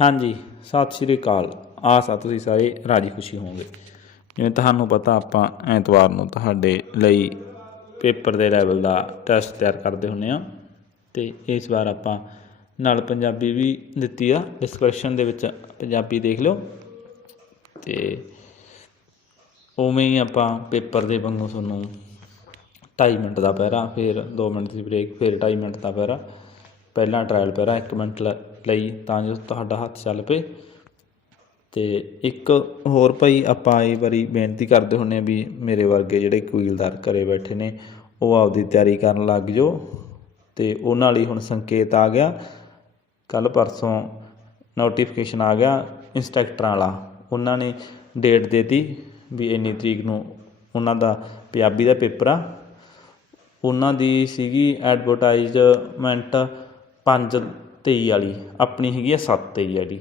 ਹਾਂਜੀ, ਸਤਿ ਸ਼੍ਰੀ ਅਕਾਲ। ਆਸ ਆ ਤੁਸੀਂ ਸਾਰੇ ਰਾਜੀ ਖੁਸ਼ੀ ਹੋਵੋਗੇ। ਜਿਵੇਂ ਤੁਹਾਨੂੰ ਪਤਾ ਆਪਾਂ ਐਤਵਾਰ ਨੂੰ ਤੁਹਾਡੇ ਲਈ ਪੇਪਰ ਦੇ ਲੈਵਲ ਦਾ ਟੈਸਟ ਤਿਆਰ ਕਰਦੇ ਹੁੰਨੇ ਆ। ਤੇ ਇਸ ਵਾਰ ਆਪਾਂ ਨਾਲ ਪੰਜਾਬੀ ਵੀ ਦਿੱਤੀ ਆ। ਡਿਸਕ੍ਰਿਪਸ਼ਨ ਦੇ ਵਿੱਚ ਪੰਜਾਬੀ ਦੇਖ ਲਿਓ। ਤੇ ਉਵੇਂ ਹੀ ਆਪਾਂ ਪੇਪਰ ਦੇ ਵਾਂਗੂ ਤੁਹਾਨੂੰ 2.5 ਮਿੰਟ ਦਾ ਪਹਿਰਾ, ਫਿਰ 2 ਮਿੰਟ ਦੀ ਬ੍ਰੇਕ ਫਿਰ 2.5 ਮਿੰਟ ਦਾ ਪਹਿਰਾ। ਪਹਿਲਾਂ ਟ੍ਰਾਇਲ ਪਹਿਰਾ 1 ਮਿੰਟ ਲ- ਲਈ ਤਾਂ ਜੋ ਤੁਹਾਡਾ ਹੱਥ ਚੱਲ ਪਏ। ਤੇ ਇੱਕ ਹੋਰ ਭਾਈ ਆਪਾਂ ਇਹ ਵਾਰੀ ਬੇਨਤੀ ਕਰਦੇ ਹੁੰਨੇ ਆ ਵੀ ਮੇਰੇ ਵਰਗੇ ਜਿਹੜੇ ਕਬੀਲਦਾਰ ਘਰੇ ਬੈਠੇ ਨੇ, ਉਹ ਆਪਦੀ ਤਿਆਰੀ ਕਰਨ ਲੱਗ ਜਾਓ। ਤੇ ਉਹਨਾਂ ਲਈ ਹੁਣ ਸੰਕੇਤ ਆ ਗਿਆ। ਕੱਲ ਪਰਸੋਂ ਨੋਟੀਫਿਕੇਸ਼ਨ ਆ ਗਿਆ ਇੰਸਟ੍ਰਕਟਰਾਂ ਵਾਲਾ। ਉਹਨਾਂ ਨੇ ਡੇਟ ਦੇਤੀ ਵੀ ਇੰਨੀ ਤਰੀਕ ਨੂੰ ਉਹਨਾਂ ਦਾ ਪੰਜਾਬੀ ਦਾ ਪੇਪਰ ਆ। ਉਹਨਾਂ ਦੀ ਸੀਗੀ ਐਡਵਰਟਾਈਜ਼ਮੈਂਟ 5 23 ਵਾਲੀ, ਆਪਣੀ ਹੈਗੀ ਆ 7 23 ਵਾਲੀ।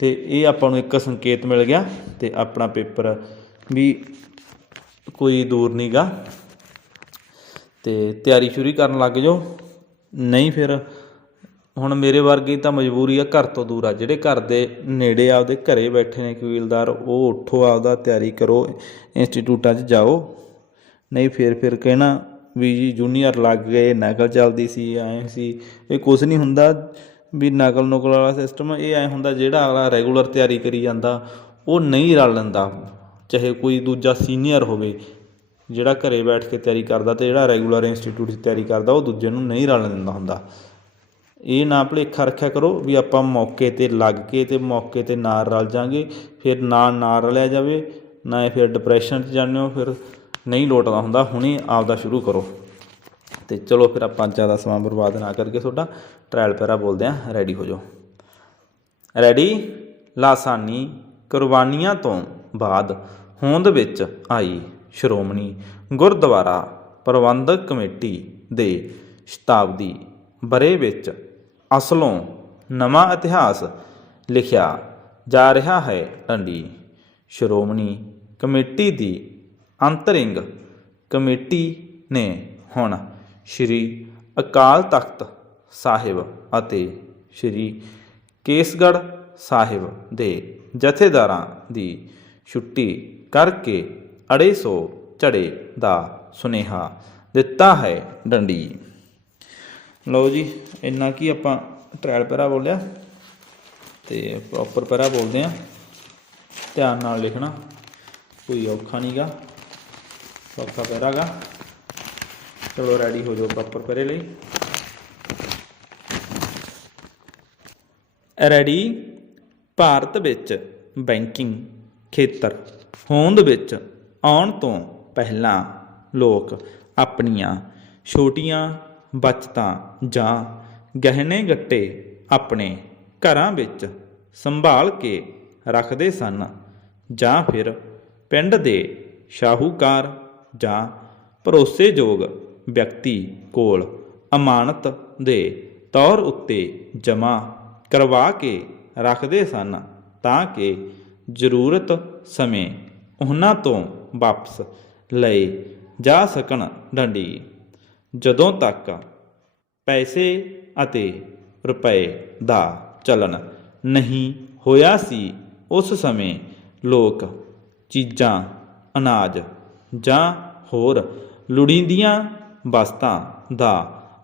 ਤੇ ਇਹ ਆਪਾਂ ਨੂੰ ਇੱਕ ਸੰਕੇਤ ਮਿਲ ਗਿਆ ਤੇ ਆਪਣਾ ਪੇਪਰ ਵੀ ਕੋਈ ਦੂਰ ਨਹੀਂਗਾ ਤੇ ਤਿਆਰੀ ਸ਼ੁਰੂ ਕਰਨ ਲੱਗ ਜਾਓ। ਨਹੀਂ ਫਿਰ ਹੁਣ ਮੇਰੇ ਵਰਗੀ ਤਾਂ ਮਜਬੂਰੀ ਆ ਘਰ ਤੋਂ ਦੂਰ ਆ। ਜਿਹੜੇ ਘਰ ਦੇ ਨੇੜੇ ਆਪਦੇ ਘਰੇ ਬੈਠੇ ਨੇ ਕਬੀਲਦਾਰ, ਉਹ ਉੱਠੋ ਆਪਦਾ ਤਿਆਰੀ ਕਰੋ ਇੰਸਟੀਚਿਊਟਾਂ 'ਚ ਜਾਓ। ਨਹੀਂ ਫਿਰ ਫਿਰ ਕਹਿਣਾ ਵੀ ਜੀ ਜੂਨੀਅਰ ਲੱਗ ਗਏ, ਨਕਲ ਚੱਲਦੀ ਸੀ, ਐਂ ਸੀ। ਇਹ ਕੁਝ ਨਹੀਂ ਹੁੰਦਾ ਵੀ ਨਕਲ ਨੁਕਲ ਵਾਲਾ ਸਿਸਟਮ ਇਹ ਐਂ ਹੁੰਦਾ ਜਿਹੜਾ ਅਗਲਾ ਰੈਗੂਲਰ ਤਿਆਰੀ ਕਰੀ ਜਾਂਦਾ, ਉਹ ਨਹੀਂ ਰਲ ਲੈਂਦਾ। ਚਾਹੇ ਕੋਈ ਦੂਜਾ ਸੀਨੀਅਰ ਹੋਵੇ, ਜਿਹੜਾ ਘਰੇ ਬੈਠ ਕੇ ਤਿਆਰੀ ਕਰਦਾ ਤੇ ਜਿਹੜਾ ਰੈਗੂਲਰ ਇੰਸਟੀਚਿਊਟ 'ਚ ਤਿਆਰੀ ਕਰਦਾ, ਉਹ ਦੂਜੇ ਨੂੰ ਨਹੀਂ ਰਲ ਦਿੰਦਾ ਹੁੰਦਾ। ਇਹ ਨਾ ਭੁਲੇਖਾ ਰੱਖਿਆ ਕਰੋ ਵੀ ਆਪਾਂ ਮੌਕੇ ਤੇ ਲੱਗ ਕੇ ਤੇ ਮੌਕੇ ਤੇ ਨਾ ਰਲ ਜਾਾਂਗੇ, ਫਿਰ ਨਾ ਨਾ ਰਲਿਆ ਜਾਵੇ, ਨਾ ਫਿਰ ਡਿਪਰੈਸ਼ਨ 'ਚ ਜਾਂਦੇ ਹੋ, ਫਿਰ ਨਹੀਂ ਲੋਟਦਾ ਹੁੰਦਾ, ਹੁਣੇ ਆਪਦਾ ਸ਼ੁਰੂ ਕਰੋ। ਤੇ ਚਲੋ ਫਿਰ ਆਪਾਂ ਜ਼ਿਆਦਾ ਸਮਾਂ ਬਰਬਾਦ ਨਾ ਕਰਕੇ ਤੁਹਾਡਾ। ਟ੍ਰਾਇਲ ਪੈਰਾ ਬੋਲਦੇ ਆਂ ਰੈਡੀ ਹੋ ਜਾਓ। ਰੈਡੀ ਲਾਸਾਨੀ ਕੁਰਬਾਨੀਆਂ ਤੋਂ ਬਾਅਦ ਹੋਂਦ ਵਿੱਚ ਆਈ ਸ਼੍ਰੋਮਣੀ ਗੁਰਦੁਆਰਾ ਪ੍ਰਬੰਧਕ ਕਮੇਟੀ ਦੇ ਸ਼ਤਾਬਦੀ ਬਰੇ ਵਿੱਚ ਅਸਲੋਂ ਨਵਾਂ ਇਤਿਹਾਸ ਲਿਖਿਆ ਜਾ ਰਿਹਾ ਹੈ। ਡੰਡੀ, ਸ਼੍ਰੋਮਣੀ ਕਮੇਟੀ ਦੀ ਅੰਤਰਿੰਗ ਕਮੇਟੀ ਨੇ ਹੁਣ ਸ਼੍ਰੀ ਅਕਾਲ ਤਖਤ ਸਾਹਿਬ ਅਤੇ ਸ਼੍ਰੀ ਕੇਸਗੜ੍ਹ ਸਾਹਿਬ ਦੇ ਜਥੇਦਾਰਾਂ ਦੀ ਛੁੱਟੀ ਕਰਕੇ ਅੜੇ ਸੋ ਝੜੇ ਦਾ ਸੁਨੇਹਾ ਦਿੱਤਾ ਹੈ ਡੰਡੀ। ਲਓ ਜੀ, ਇੰਨਾ ਕੀ ਆਪਾਂ ਟ੍ਰਾਇਲ ਪੈਰਾ ਬੋਲਿਆ ਤੇ ਪ੍ਰੋਪਰ ਪੈਰਾ ਬੋਲਦੇ ਆ ਧਿਆਨ ਨਾਲ ਲਿਖਣਾ, ਕੋਈ ਔਖਾ ਨਹੀਂਗਾ ਸੌਖਾ ਪੈਰਾ ਗਾ ਚਲੋ ਰੈਡੀ ਹੋ ਜਾਓ ਪ੍ਰੋਪਰ ਪੈਰੇ ਲਈ। ਰੈਡੀ ਭਾਰਤ ਵਿੱਚ ਬੈਂਕਿੰਗ ਖੇਤਰ, ਹੋਂਦ ਵਿੱਚ ਆਉਣ ਤੋਂ ਪਹਿਲਾਂ ਲੋਕ ਆਪਣੀਆਂ ਛੋਟੀਆਂ ਬਚਤਾਂ ਜਾਂ ਗਹਿਣੇ ਗੱਟੇ ਆਪਣੇ ਘਰਾਂ ਵਿੱਚ ਸੰਭਾਲ ਕੇ ਰੱਖਦੇ ਸਨ ਜਾਂ ਫਿਰ ਪਿੰਡ ਦੇ ਸ਼ਾਹੂਕਾਰ ਜਾਂ ਭਰੋਸੇਯੋਗ ਵਿਅਕਤੀ ਕੋਲ ਅਮਾਨਤ ਦੇ ਤੌਰ ਉੱਤੇ ਜਮ੍ਹਾਂ ਕਰਵਾ ਕੇ ਰੱਖਦੇ ਸਨ ਤਾਂ ਕਿ ਜ਼ਰੂਰਤ ਸਮੇਂ ਉਹਨਾਂ ਤੋਂ ਵਾਪਸ ਲਏ ਜਾ ਸਕਣ ਡੰਡੀ। ਜਦੋਂ ਤੱਕ ਪੈਸੇ ਅਤੇ ਰੁਪਏ ਦਾ ਚਲਨ ਨਹੀਂ ਹੋਇਆ ਸੀ, ਉਸ ਸਮੇਂ ਲੋਕ ਚੀਜ਼ਾਂ, ਅਨਾਜ ਜਾਂ ਹੋਰ ਲੋੜੀਂਦੀਆਂ ਵਸਤਾਂ ਦਾ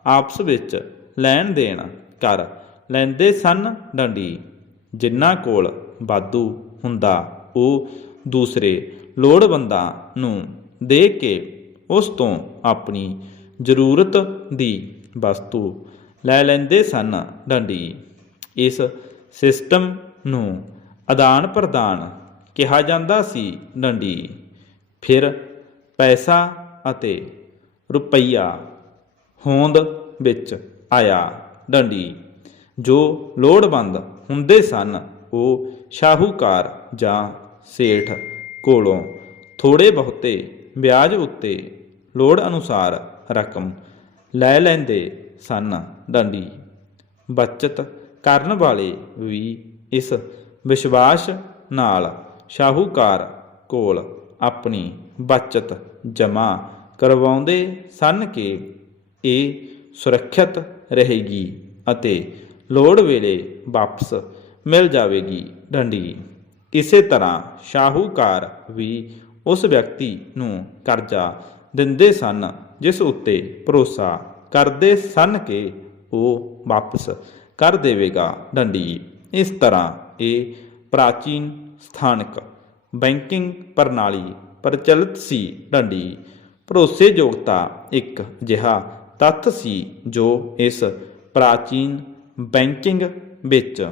ਆਪਸ ਵਿੱਚ ਲੈਣ ਦੇਣ ਕਰ ਲੈਂਦੇ ਸਨ ਡੰਡੀ। ਜਿਨ੍ਹਾਂ ਕੋਲ ਵਾਧੂ ਹੁੰਦਾ, ਉਹ ਦੂਸਰੇ ਲੋੜਵੰਦਾਂ ਨੂੰ ਦੇ ਕੇ ਉਸ ਤੋਂ ਆਪਣੀ ਜ਼ਰੂਰਤ ਦੀ ਵਸਤੂ ਲੈ ਲੈਂਦੇ ਸਨ ਡੰਡੀ। ਇਸ ਸਿਸਟਮ ਨੂੰ ਆਦਾਨ ਪ੍ਰਦਾਨ ਕਿਹਾ ਜਾਂਦਾ ਸੀ ਡੰਡੀ। ਫਿਰ ਪੈਸਾ ਅਤੇ ਰੁਪਈਆ ਹੋਂਦ ਵਿੱਚ ਆਇਆ ਡੰਡੀ। ਜੋ ਲੋੜਵੰਦ ਹੁੰਦੇ ਸਨ, ਉਹ ਸ਼ਾਹੂਕਾਰ ਜਾਂ ਸੇਠ ਕੋਲੋਂ ਥੋੜੇ ਬਹੁਤੇ ਵਿਆਜ ਉੱਤੇ ਲੋੜ ਅਨੁਸਾਰ ਰਕਮ ਲੈ ਲੈਂਦੇ ਸਨ ਡੰਡੀ। ਬਚਤ ਕਰਨ ਵਾਲੇ ਵੀ ਇਸ ਵਿਸ਼ਵਾਸ ਨਾਲ ਸ਼ਾਹੂਕਾਰ ਕੋਲ ਆਪਣੀ ਬਚਤ ਜਮ੍ਹਾਂ ਕਰਵਾਉਂਦੇ ਸਨ ਕਿ ਇਹ ਸੁਰੱਖਿਅਤ ਰਹੇਗੀ ਅਤੇ ਲੋੜ ਵੇਲੇ ਵਾਪਸ ਮਿਲ ਜਾਵੇਗੀ ਡੰਡੀ। ਇਸੇ ਤਰ੍ਹਾਂ ਸ਼ਾਹੂਕਾਰ ਵੀ ਉਸ ਵਿਅਕਤੀ ਨੂੰ ਕਰਜ਼ਾ ਦਿੰਦੇ ਸਨ, ਜਿਸ ਉੱਤੇ ਭਰੋਸਾ ਕਰਦੇ ਸਨ ਕਿ ਉਹ ਵਾਪਸ ਕਰ ਦੇਵੇਗਾ ਡੰਡੀ। ਇਸ ਤਰ੍ਹਾਂ ਇਹ ਪ੍ਰਾਚੀਨ ਸਥਾਨਕ ਬੈਂਕਿੰਗ ਪ੍ਰਣਾਲੀ, ਪ੍ਰਚਲਿਤ ਸੀ ਢੰਡੀ ਭਰੋਸੇਯੋਗਤਾ ਇੱਕ ਅਜਿਹਾ ਤੱਥ ਸੀ ਜੋ ਇਸ ਪ੍ਰਾਚੀਨ ਬੈਂਕਿੰਗ ਵਿੱਚ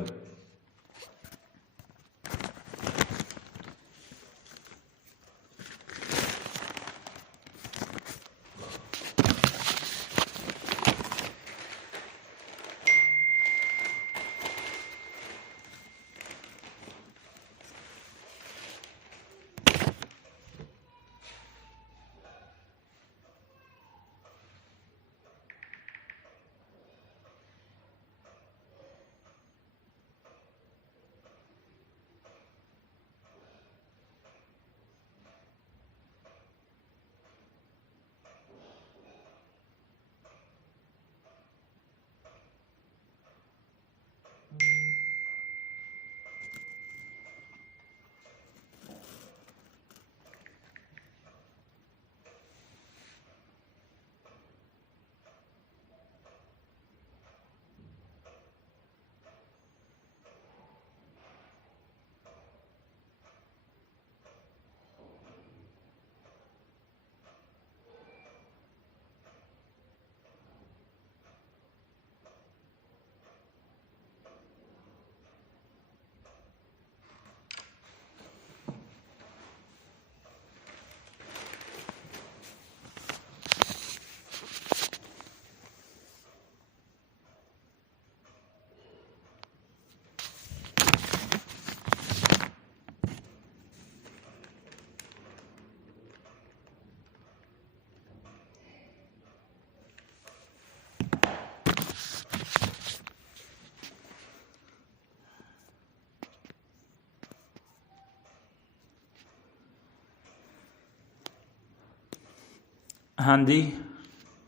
ਹਾਂਜੀ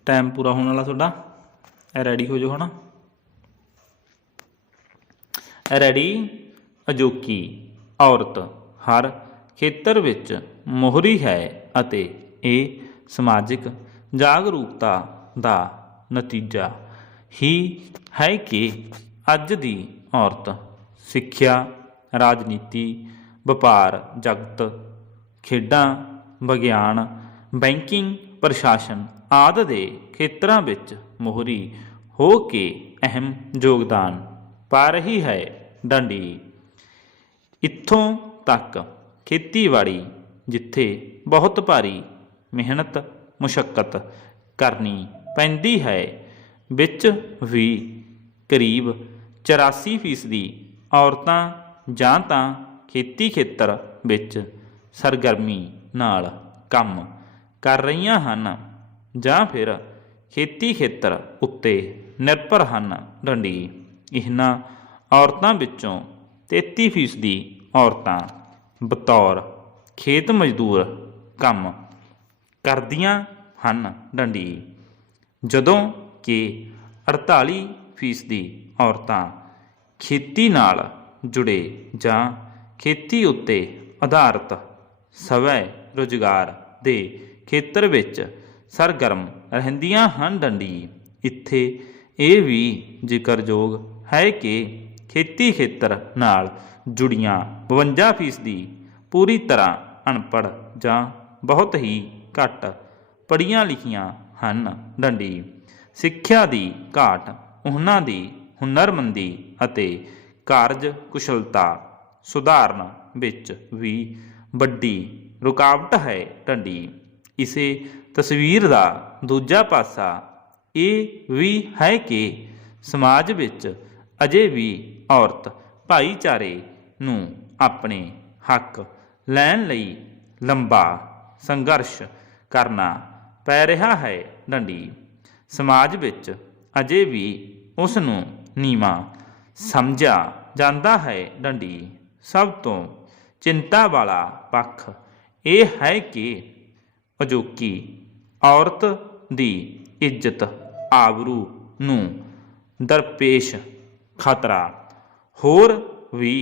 ਟਾਈਮ ਪੂਰਾ ਹੋਣ ਵਾਲਾ ਤੁਹਾਡਾ। ਰੈਡੀ ਹੋ ਜਾਓ ਹਣਾ ਰੈਡੀ ਅਜੋਕੀ ਔਰਤ ਹਰ ਖੇਤਰ ਵਿੱਚ ਮੋਹਰੀ ਹੈ ਅਤੇ ਇਹ ਸਮਾਜਿਕ ਜਾਗਰੂਕਤਾ ਦਾ ਨਤੀਜਾ ਹੀ ਹੈ ਕਿ ਅੱਜ ਦੀ ਔਰਤ ਸਿੱਖਿਆ, ਰਾਜਨੀਤੀ, ਵਪਾਰ, ਜਗਤ, ਖੇਡਾਂ, ਵਿਗਿਆਨ, ਬੈਂਕਿੰਗ ਪ੍ਰਸ਼ਾਸਨ ਆਦਿ ਦੇ ਖੇਤਰਾਂ ਵਿੱਚ ਮੋਹਰੀ ਹੋ ਕੇ ਅਹਿਮ ਯੋਗਦਾਨ ਪਾ ਰਹੀ ਹੈ ਡੰਡੀ। ਇੱਥੋਂ ਤੱਕ ਖੇਤੀਬਾੜੀ ਜਿੱਥੇ ਬਹੁਤ ਭਾਰੀ ਮਿਹਨਤ ਮੁਸ਼ਕਲ ਕਰਨੀ ਪੈਂਦੀ ਹੈ, ਵਿੱਚ ਵੀ ਕਰੀਬ 84% ਦੀ ਔਰਤਾਂ ਜਾਂ ਤਾਂ ਖੇਤੀ ਖੇਤਰ ਵਿੱਚ ਸਰਗਰਮੀ ਨਾਲ ਕੰਮ ਕਰ ਰਹੀਆਂ ਹਨ ਜਾਂ ਫਿਰ ਖੇਤੀ ਖੇਤਰ ਉੱਤੇ ਨਿਰਭਰ ਹਨ। ਡੰਡੀ, ਇਹਨਾਂ ਔਰਤਾਂ ਵਿੱਚੋਂ 33% ਔਰਤਾਂ ਬਤੌਰ ਖੇਤ ਮਜ਼ਦੂਰ ਕੰਮ ਕਰਦੀਆਂ ਹਨ। ਡੰਡੀ, ਜਦੋਂ ਕਿ 48% ਔਰਤਾਂ ਖੇਤੀ ਨਾਲ ਜੁੜੇ ਜਾਂ ਖੇਤੀ ਉੱਤੇ ਆਧਾਰਿਤ ਸਵੈ ਰੁਜ਼ਗਾਰ ਦੇ ਖੇਤਰ ਵਿੱਚ ਸਰਗਰਮ ਰਹਿੰਦੀਆਂ ਹਨ ਡੰਡੀ। ਇੱਥੇ ਇਹ ਵੀ ਜ਼ਿਕਰਯੋਗ ਹੈ ਕਿ ਖੇਤੀ ਖੇਤਰ ਨਾਲ ਜੁੜੀਆਂ 52% ਪੂਰੀ ਤਰ੍ਹਾਂ ਅਨਪੜ੍ਹ ਜਾਂ ਬਹੁਤ ਹੀ ਘੱਟ ਪੜ੍ਹੀਆਂ ਲਿਖੀਆਂ ਹਨ ਡੰਡੀ। ਸਿੱਖਿਆ ਦੀ ਘਾਟ, ਉਹਨਾਂ ਦੀ ਹੁਨਰਮੰਦੀ ਅਤੇ ਕਾਰਜ ਕੁਸ਼ਲਤਾ ਸੁਧਾਰਨ ਵਿੱਚ ਵੀ ਵੱਡੀ ਰੁਕਾਵਟ ਹੈ ਡੰਡੀ। ਇਸੇ ਤਸਵੀਰ ਦਾ ਦੂਜਾ ਪਾਸਾ ਇਹ ਵੀ ਹੈ ਕਿ ਸਮਾਜ ਵਿੱਚ ਅਜੇ ਵੀ ਔਰਤ ਭਾਈਚਾਰੇ ਨੂੰ ਆਪਣੇ ਹੱਕ ਲੈਣ ਲਈ ਲੰਬਾ ਸੰਘਰਸ਼ ਕਰਨਾ ਪੈ ਰਿਹਾ ਹੈ ਡੰਡੀ। ਸਮਾਜ ਵਿੱਚ ਅਜੇ ਵੀ ਉਸ ਨੂੰ ਨੀਵਾ ਸਮਝਿਆ ਜਾਂਦਾ ਹੈ ਡੰਡੀ। ਸਭ ਤੋਂ ਚਿੰਤਾ ਵਾਲਾ ਪੱਖ ਇਹ ਹੈ ਕਿ ਅਜੋਕੀ ਔਰਤ ਦੀ ਇੱਜ਼ਤ ਆਬਰੂ ਨੂੰ ਦਰਪੇਸ਼ ਖਤਰਾ ਹੋਰ ਵੀ